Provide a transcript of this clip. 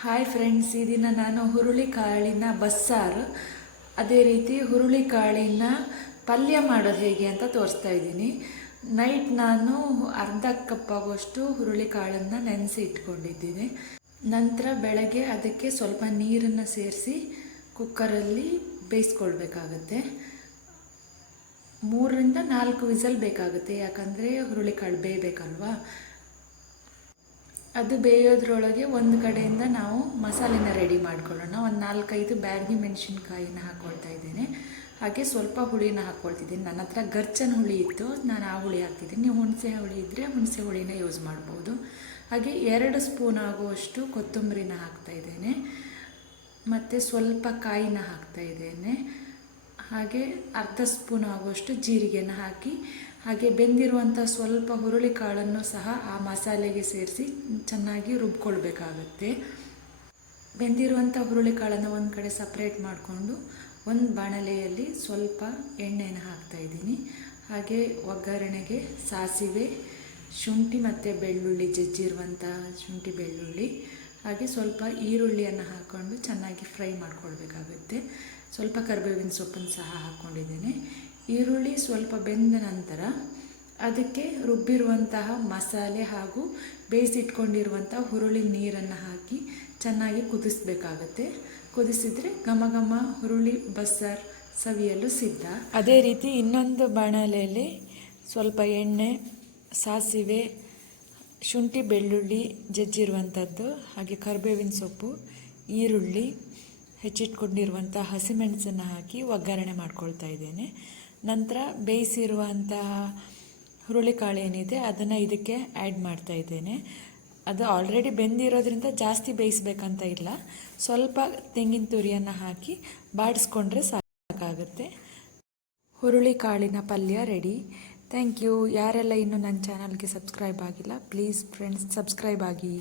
Hi friends, ಈ ದಿನ ನಾನು ಹುರುಳಿಕಾಳಿನ ಬಸ್ಸಾರು ಅದೇ ರೀತಿ ಹುರುಳಿಕಾಳಿನ ಪಲ್ಯ ಮಾಡೋದು ಹೇಗೆ ಅಂತ ತೋರಿಸ್ತಾ ಇದ್ದೀನಿ. ನೈಟ್ ನಾನು ಅರ್ಧ ಕಪ್ ಆಗುವಷ್ಟು ಹುರುಳಿಕಾಳನ್ನು ನೆನೆಸಿ ಇಟ್ಕೊಂಡಿದ್ದೀನಿ. ನಂತರ ಬೆಳಗ್ಗೆ ಅದಕ್ಕೆ ಸ್ವಲ್ಪ ನೀರನ್ನು ಸೇರಿಸಿ ಕುಕ್ಕರಲ್ಲಿ ಬೇಯಿಸ್ಕೊಳ್ಬೇಕಾಗತ್ತೆ. 3ರಿಂದ 4 ವಿಸಲ್ ಬೇಕಾಗುತ್ತೆ, ಯಾಕಂದರೆ ಹುರುಳಿಕಾಳು ಬೇಯಬೇಕಲ್ವಾ. ಅದು ಬೇಯೋದ್ರೊಳಗೆ ಒಂದು ಕಡೆಯಿಂದ ನಾವು ಮಸಾಲೆನ ರೆಡಿ ಮಾಡ್ಕೊಳ್ಳೋಣ. ಒಂದು 4-5 ಬ್ಯಾಡಗಿ ಮೆಣಸಿನ್ಕಾಯಿನ ಹಾಕ್ಕೊಳ್ತಾ ಇದ್ದೇನೆ. ಹಾಗೆ ಸ್ವಲ್ಪ ಹುಳಿನ ಹಾಕ್ಕೊಳ್ತಿದ್ದೀನಿ. ನನ್ನ ಹತ್ರ ಗರ್ಚನ್ ಹುಳಿ ಇತ್ತು, ನಾನು ಆ ಹುಳಿ ಹಾಕ್ತಿದ್ದೀನಿ. ನೀವು ಹುಣಸೆ ಹುಳಿ ಇದ್ದರೆ ಹುಣಸೆ ಹುಳಿನ ಯೂಸ್ ಮಾಡ್ಬೋದು. ಹಾಗೆ 2 ಸ್ಪೂನ್ ಆಗುವಷ್ಟು ಕೊತ್ತಂಬರಿನ ಹಾಕ್ತಾಯಿದ್ದೇನೆ, ಮತ್ತು ಸ್ವಲ್ಪ ಕಾಯಿನ ಹಾಕ್ತಾಯಿದ್ದೇನೆ. ಹಾಗೆ ಅರ್ಧ ಸ್ಪೂನ್ ಆಗುವಷ್ಟು ಜೀರಿಗೆನ ಹಾಕಿ, ಹಾಗೆ ಬೆಂದಿರುವಂಥ ಸ್ವಲ್ಪ ಹುರುಳಿಕಾಳನ್ನು ಸಹ ಆ ಮಸಾಲೆಗೆ ಸೇರಿಸಿ ಚೆನ್ನಾಗಿ ರುಬ್ಕೊಳ್ಬೇಕಾಗುತ್ತೆ. ಬೆಂದಿರುವಂಥ ಹುರುಳಿಕಾಳನ್ನು ಒಂದು ಕಡೆ ಸಪ್ರೇಟ್ ಮಾಡಿಕೊಂಡು ಒಂದು ಬಾಣಲೆಯಲ್ಲಿ ಸ್ವಲ್ಪ ಎಣ್ಣೆನ ಹಾಕ್ತಾಯಿದ್ದೀನಿ. ಹಾಗೆ ಒಗ್ಗರಣೆಗೆ ಸಾಸಿವೆ, ಶುಂಠಿ ಮತ್ತು ಬೆಳ್ಳುಳ್ಳಿ, ಜಜ್ಜಿರುವಂಥ ಶುಂಠಿ ಬೆಳ್ಳುಳ್ಳಿ, ಹಾಗೆ ಸ್ವಲ್ಪ ಈರುಳ್ಳಿಯನ್ನು ಹಾಕ್ಕೊಂಡು ಚೆನ್ನಾಗಿ ಫ್ರೈ ಮಾಡ್ಕೊಳ್ಬೇಕಾಗುತ್ತೆ. ಸ್ವಲ್ಪ ಕರಿಬೇವಿನ ಸೊಪ್ಪನ್ನು ಸಹ ಹಾಕ್ಕೊಂಡಿದ್ದೇನೆ. ಈರುಳ್ಳಿ ಸ್ವಲ್ಪ ಬೆಂದ ನಂತರ ಅದಕ್ಕೆ ರುಬ್ಬಿರುವಂತಹ ಮಸಾಲೆ ಹಾಗೂ ಬೇಯಿಸಿಟ್ಕೊಂಡಿರುವಂಥ ಹುರುಳಿ ನೀರನ್ನು ಹಾಕಿ ಚೆನ್ನಾಗಿ ಕುದಿಸ್ಬೇಕಾಗತ್ತೆ. ಕುದಿಸಿದರೆ ಘಮ ಘಮ ಹುರುಳಿ ಬಸ್ಸಾರು ಸವಿಯಲು ಸಿದ್ಧ. ಅದೇ ರೀತಿ ಇನ್ನೊಂದು ಬಾಣಲೆಯಲ್ಲಿ ಸ್ವಲ್ಪ ಎಣ್ಣೆ, ಸಾಸಿವೆ, ಶುಂಠಿ ಬೆಳ್ಳುಳ್ಳಿ ಜಜ್ಜಿರುವಂಥದ್ದು, ಹಾಗೆ ಕರಿಬೇವಿನ ಸೊಪ್ಪು, ಈರುಳ್ಳಿ, ಹೆಚ್ಚಿಟ್ಕೊಂಡಿರುವಂಥ ಹಸಿಮೆಣಸನ್ನು ಹಾಕಿ ಒಗ್ಗರಣೆ ಮಾಡ್ಕೊಳ್ತಾ ಇದ್ದೇನೆ. ನಂತರ ಬೇಯಿಸಿರುವಂತಹ ಹುರುಳಿಕಾಳು ಏನಿದೆ ಅದನ್ನು ಇದಕ್ಕೆ ಆ್ಯಡ್ ಮಾಡ್ತಾ ಇದ್ದೇನೆ. ಅದು ಆಲ್ರೆಡಿ ಬೆಂದಿರೋದ್ರಿಂದ ಜಾಸ್ತಿ ಬೇಯಿಸ್ಬೇಕಂತ ಇಲ್ಲ, ಸ್ವಲ್ಪ ತೆಂಗಿನ ತುರಿಯನ್ನು ಹಾಕಿ ಬಾಡಿಸ್ಕೊಂಡ್ರೆ ಸಾಕಾಗುತ್ತೆ. ಹುರುಳಿಕಾಳಿನ ಪಲ್ಯ ರೆಡಿ. Thank you. ಯಾರೆಲ್ಲ ಇನ್ನೂ ನನ್ನ ಚಾನಲ್ಗೆ ಸಬ್ಸ್ಕ್ರೈಬ್ ಆಗಿಲ್ಲ, ಪ್ಲೀಸ್ ಫ್ರೆಂಡ್ಸ್ ಸಬ್ಸ್ಕ್ರೈಬ್ ಆಗಿ.